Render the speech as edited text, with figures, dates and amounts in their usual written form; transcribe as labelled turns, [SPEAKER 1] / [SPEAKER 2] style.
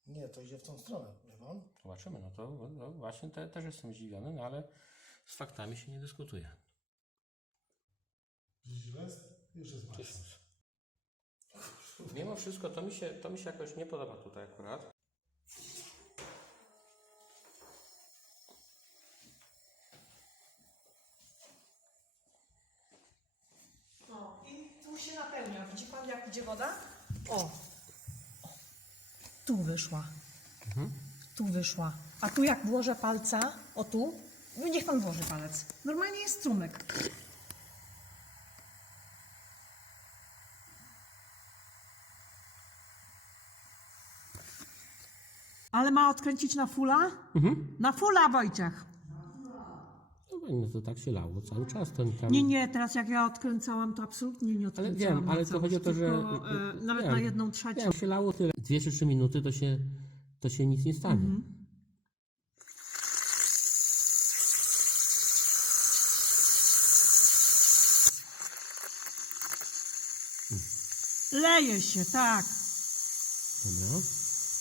[SPEAKER 1] Nie, to idzie w tą stronę, wie pan?
[SPEAKER 2] Zobaczymy, no to no właśnie też jestem zdziwiony, no ale z faktami się nie dyskutuje.
[SPEAKER 1] Źle jest? Już jest max.
[SPEAKER 2] 1000. Mimo wszystko to mi się jakoś nie podoba tutaj akurat.
[SPEAKER 3] No i tu się napełnia. Widzi pan, jak idzie woda? O! Tu wyszła. Tu wyszła. A tu jak włożę palca, o tu, no niech pan włoży palec. Normalnie jest strumyk. Ale ma odkręcić na fulla? Na fulla, Wojciech.
[SPEAKER 2] No to tak się lało cały czas. Tam...
[SPEAKER 3] Nie, teraz jak ja odkręcałam, to absolutnie nie
[SPEAKER 2] Ale
[SPEAKER 3] odkręcałam.
[SPEAKER 2] wiem, ale to chodzi o to, że...
[SPEAKER 3] tylko, nawet
[SPEAKER 2] wiem,
[SPEAKER 3] na 1/3.
[SPEAKER 2] Wiem, się lało tyle. 2 czy 3 minuty to się nic nie stanie.
[SPEAKER 3] Leje się, tak.